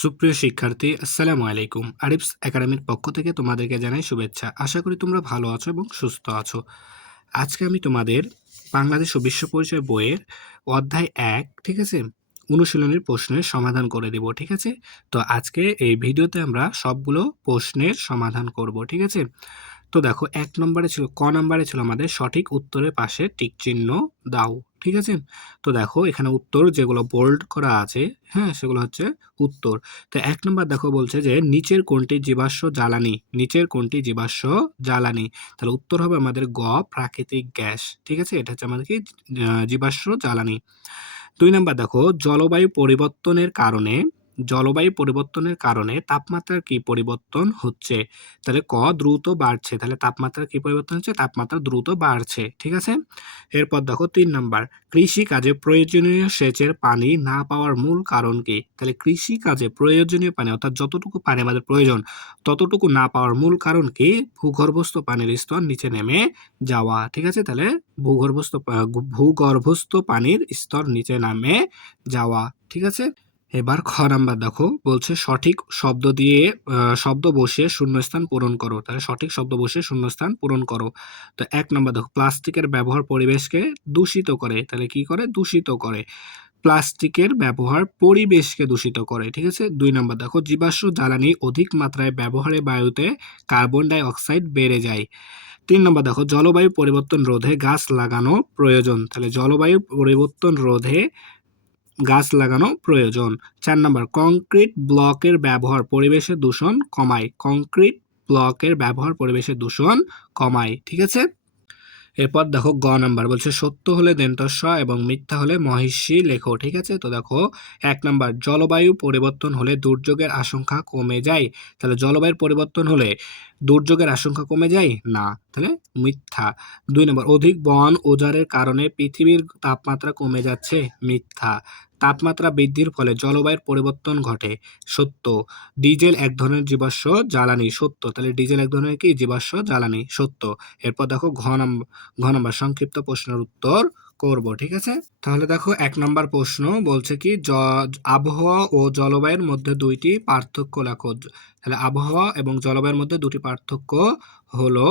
সুপ্রিয় শিক্ষার্থী, আসসালামু আলাইকুম। আরিফস একাডেমির পক্ষ থেকে তোমাদেরকে জানাই শুভেচ্ছা। আশা করি তোমরা ভালো আছো এবং সুস্থ আছো। আজকে আমি তোমাদের বাংলাদেশ ও বিশ্ব পরিচয় বইয়ের অধ্যায় ১, ঠিক আছে, অনুশীলনীর প্রশ্নের সমাধান করে দেব, ঠিক আছে। তো আজকে এই ভিডিওতে আমরা সবগুলো প্রশ্নের সমাধান করব, ঠিক আছে। তো দেখো, ১ নম্বরে ছিল, ক নম্বরে ছিল আমাদের সঠিক উত্তরের পাশে টিক চিহ্ন দাও, ঠিক আছে। তো দেখো এখানে উত্তর যেগুলো বোল্ড করা আছে, হ্যাঁ, সেগুলো হচ্ছে উত্তর। তো ১ নম্বর দেখো বলছে যে নিচের কোনটি জীবাশ্ম জ্বালানি, নিচের কোনটি জীবাশ্ম জ্বালানি। তাহলে উত্তর হবে আমাদের গ, প্রাকৃতিক গ্যাস, ঠিক আছে। এটা হচ্ছে আমাদের কি জীবাশ্ম জ্বালানি। ২ নাম্বার দেখো, জলবায়ু পরিবর্তনের কারণে তাপমাত্রার কি পরিবর্তন হচ্ছে। তাহলে ক, দ্রুত বাড়ছে। তাহলে তাপমাত্রার কি পরিবর্তন হচ্ছে? তাপমাত্রা দ্রুত বাড়ছে, ঠিক আছে। এরপর দেখো ৩ নাম্বার, কৃষি কাজে প্রয়োজনীয় সেচের পানি না পাওয়ার মূল কারণ কি। তাহলে কৃষি কাজে প্রয়োজনীয় পানি, অর্থাৎ যতটুকু পানি আমাদের প্রয়োজন ততটুকু না পাওয়ার মূল কারণ কি? ভূগর্ভস্থ পানির স্তর নিচে নেমে যাওয়া, ঠিক আছে। তাহলে ভূগর্ভস্থ পানির স্তর নিচে নামে যাওয়া, ঠিক আছে। এবার খ নাম্বার দেখো বলছে সঠিক শব্দ দিয়ে শব্দ বসিয়ে শূন্যস্থান পূরণ করো। তাহলে সঠিক শব্দ বসিয়ে শূন্যস্থান পূরণ করো। তো ১ নাম্বার দেখো, প্লাস্টিকের ব্যবহার পরিবেশকে দূষিত করে। তাহলে কি করে? দূষিত করে। প্লাস্টিকের ব্যবহার পরিবেশকে দূষিত করে, ঠিক আছে। ২ নাম্বার দেখো, জীবাশ্ম জ্বালানি অধিক মাত্রায় ব্যবহারে বায়ুতে কার্বন ডাই অক্সাইড বেড়ে যায়। ৩ নম্বর দেখো, জলবায়ু পরিবর্তন রোধে গাছ লাগানো প্রয়োজন। তাহলে জলবায়ু পরিবর্তন রোধে গাছ লাগানো প্রয়োজন। ৪ নম্বর, কংক্রিট ব্লকের ব্যবহার পরিবেশের দূষণ কমায়। কংক্রিট ব্লকের ব্যবহার পরিবেশের দূষণ কমায়, ঠিক আছে। এরপর দেখো গ নাম্বার বলছে সত্য হলে দন্ত্যস্ব এবং মিথ্যা হলে মহিষী লেখো, ঠিক আছে। তো দেখো ১ নাম্বার, জলবায়ু পরিবর্তন হলে দুর্যোগের আশঙ্কা কমে যায়। তাহলে জলবায়ুর পরিবর্তন হলে দুর্যোগের আশঙ্কা কমে যায় না, তাহলে মিথ্যা। ২ নম্বর, অধিক বন উজাড়ের কারণে পৃথিবীর তাপমাত্রা কমে যাচ্ছে, মিথ্যা। তাপমাত্রা বৃদ্ধির ফলে জলবায়ুর পরিবর্তন ঘটে, সত্য। ডিজেল এক ধরনের জীবাশ্ম জ্বালানি, সত্য। তাহলে ডিজেল এক ধরনের কি? জীবাশ্ম জ্বালানি, সত্য। এরপর দেখো ঘ নম্বর সংক্ষিপ্ত প্রশ্নের উত্তর করব, ঠিক আছে। তাহলে দেখো ১ নম্বর প্রশ্ন বলছে কি আবহাওয়া ও জলবায়ুর মধ্যে দুইটি পার্থক্য লেখো। তাহলে আবহাওয়া এবং জলবায়ুর মধ্যে দুটি পার্থক্য হলো,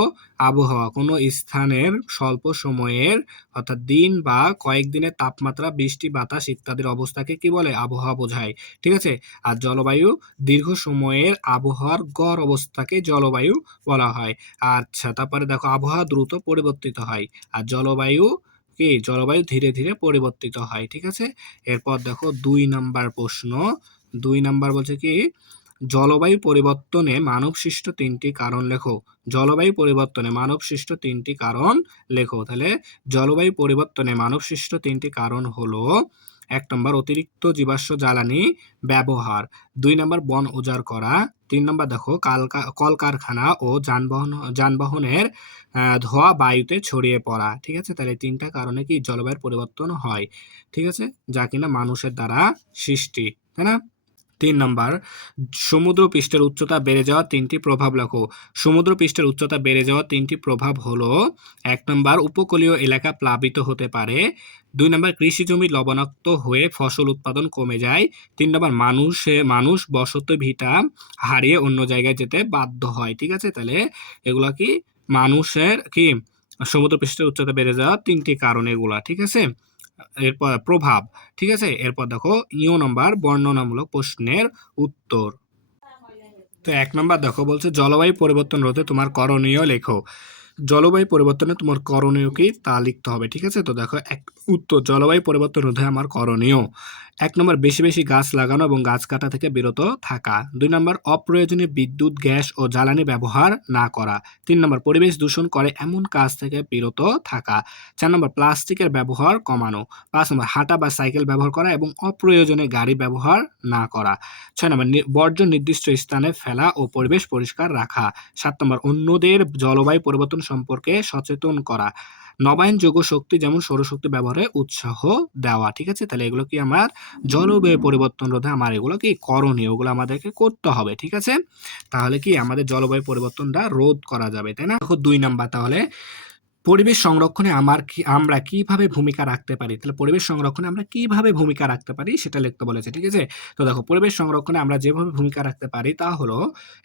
আবহাওয়া কোনো স্থানের স্বল্প সময়ের, অর্থাৎ দিন বা কয়েকদিনের তাপমাত্রা, বৃষ্টি, বাতাস ইত্যাদির অবস্থাকে কি বলে? আবহাওয়া বোঝায়, ঠিক আছে। আর জলবায়ু দীর্ঘ সময়ের আবহাওয়ার গড় অবস্থাকে জলবায়ু বলা হয়। আচ্ছা, তারপরে দেখো আবহাওয়া দ্রুত পরিবর্তিত হয়, আর জলবায়ু ধীরে ধীরে পরিবর্তিত হয়, ঠিক আছে। এরপর দেখো ২ নাম্বার প্রশ্ন। ২ নাম্বার বলছে কি জলবায়ু পরিবর্তনে মানবসৃষ্ট ৩টি কারণ লেখো। জলবায়ু পরিবর্তনে মানবসৃষ্ট ৩টি কারণ লেখো। তাহলে জলবায়ু পরিবর্তনে মানবসৃষ্ট ৩টি কারণ হলো, ১ নম্বর অতিরিক্ত জীবাশ্ম জ্বালানি ব্যবহার, ২ নম্বর বন উজাড় করা, ৩ নম্বর দেখো কলকারখানা ও যানবাহনের ধোঁয়া বায়ুতে ছড়িয়ে পড়া, ঠিক আছে। তাহলে ৩টা কারণে কি জলবায়ুর পরিবর্তন হয়, ঠিক আছে, যা কিনা মানুষের দ্বারা সৃষ্টি, তাই না। ৩ নাম্বার, সমুদ্র পৃষ্ঠের উচ্চতা বেড়ে যাওয়ার ৩টি প্রভাব লেখো। সমুদ্র পৃষ্ঠের উচ্চতা বেড়ে যাওয়ার 3টি প্রভাব হলো, ১ নাম্বার উপকূলীয় এলাকা প্লাবিত হতে পারে, ২ নাম্বার কৃষি জমি লবণাক্ত হয়ে ফসল উৎপাদন কমে যায়, ৩ নাম্বার মানুষ বসত ভিটা হারিয়ে অন্য জায়গায় যেতে বাধ্য হয়, ঠিক আছে। তাহলে এগুলা কি মানুষের কি সমুদ্র পৃষ্ঠের উচ্চতা বেড়ে যাওয়ার 3টি কারণ এগুলা, ঠিক আছে। এরপর প্রভাব, ঠিক আছে। এরপর দেখো নম্বর বর্ণনামূলক প্রশ্নের উত্তর। তো ১ নাম্বার দেখো বলছে জলবায়ু পরিবর্তন রোধে তোমার করণীয় লেখো। জলবায়ু পরিবর্তনে তোমার করণীয় কি তা লিখতে হবে, ঠিক আছে। তো দেখো উত্তর, জলবায়ু পরিবর্তন রোধে আমার করণীয়, ১ নম্বর বেশি বেশি গাছ লাগানো এবং গাছ কাটা থেকে বিরত থাকা, ২ নম্বর অপ্রয়োজনীয় বিদ্যুৎ, গ্যাস ও জ্বালানি ব্যবহার না করা, ৩ নম্বর পরিবেশ দূষণ করে এমন কাজ থেকে বিরত থাকা, ৪ নম্বর প্লাস্টিকের ব্যবহার কমানো, ৫ নম্বর হাঁটা বা সাইকেল ব্যবহার করা এবং অপ্রয়োজনে গাড়ি ব্যবহার না করা, ৬ নম্বর বর্জ্য নির্দিষ্ট স্থানে ফেলা ও পরিবেশ পরিষ্কার রাখা, ৭ নম্বর অন্যদের জলবায়ু পরিবর্তন সম্পর্কে সচেতন করা, নবায়নযোগ্য শক্তি যেমন সৌরশক্তি ব্যবহারে উৎসাহ দেওয়া, ঠিক আছে। তাহলে এগুলো কি আমার জলবায়ু পরিবর্তন রোধে আমার এগুলো কি করণীয়, ওগুলো আমাদেরকে করতে হবে, ঠিক আছে। তাহলে কি আমাদের জলবায়ু পরিবর্তনটা রোধ করা যাবে, তাই না। দেখো ২ নাম্বার, তাহলে পরিবেশ সংরক্ষণে আমরা কিভাবে ভূমিকা রাখতে পারি? তাহলে পরিবেশ সংরক্ষণে আমরা কিভাবে ভূমিকা রাখতে পারি সেটা লিখতে বলেছে, ঠিক আছে? তো দেখো পরিবেশ সংরক্ষণে আমরা যেভাবে ভূমিকা রাখতে পারি তা হলো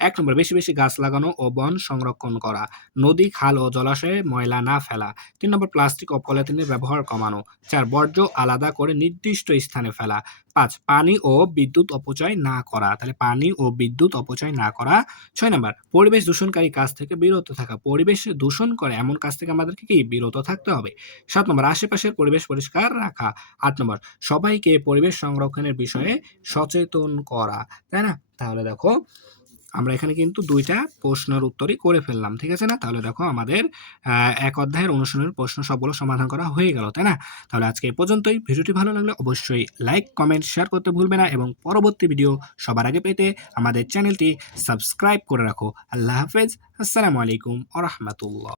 ১ নম্বর বেশি, বেশি গাছ লাগানো ও বন সংরক্ষণ করা। নদী, খাল ও জলাশয়ে ময়লা না ফেলা। ৩ নম্বর প্লাস্টিক ও পলিথিনের ব্যবহার কমানো। ৪ বর্জ্য আলাদা করে নির্দিষ্ট স্থানে ফেলা। ৫ পানি ও বিদ্যুৎ অপচয় না করা। তাহলে পানি ও বিদ্যুৎ অপচয় না করা। ৬ নাম্বার পরিবেশ দূষণকারী কাজ থেকে বিরত থাকা। পরিবেশ দূষণ করে এমন কাজ থেকে আমাদেরকে কি বিরত থাকতে হবে। ৭ নম্বর আশেপাশের পরিবেশ পরিষ্কার রাখা। ৮ নম্বর সবাইকে পরিবেশ সংরক্ষণের বিষয়ে সচেতন করা। তাই না? তাহলে দেখো আমরা এখানে কিন্তু ২ টা প্রশ্নের উত্তরই করে ফেললাম। ঠিক আছে না? তাহলে দেখো আমাদের ১ অধ্যায়ের অনুশীলনের প্রশ্ন সবগুলো সমাধান করা হয়ে গেল। তাই না? তাহলে আজকে এই পর্যন্তই। ভিডিওটি ভালো লাগলে অবশ্যই লাইক, কমেন্ট, শেয়ার করতে ভুলবে না এবং পরবর্তী ভিডিও সবার আগে পেতে আমাদের চ্যানেলটি সাবস্ক্রাইব করে রাখো। আল্লাহ হাফেজ। আসসালামু আলাইকুম ওয়া রাহমাতুল্লাহ।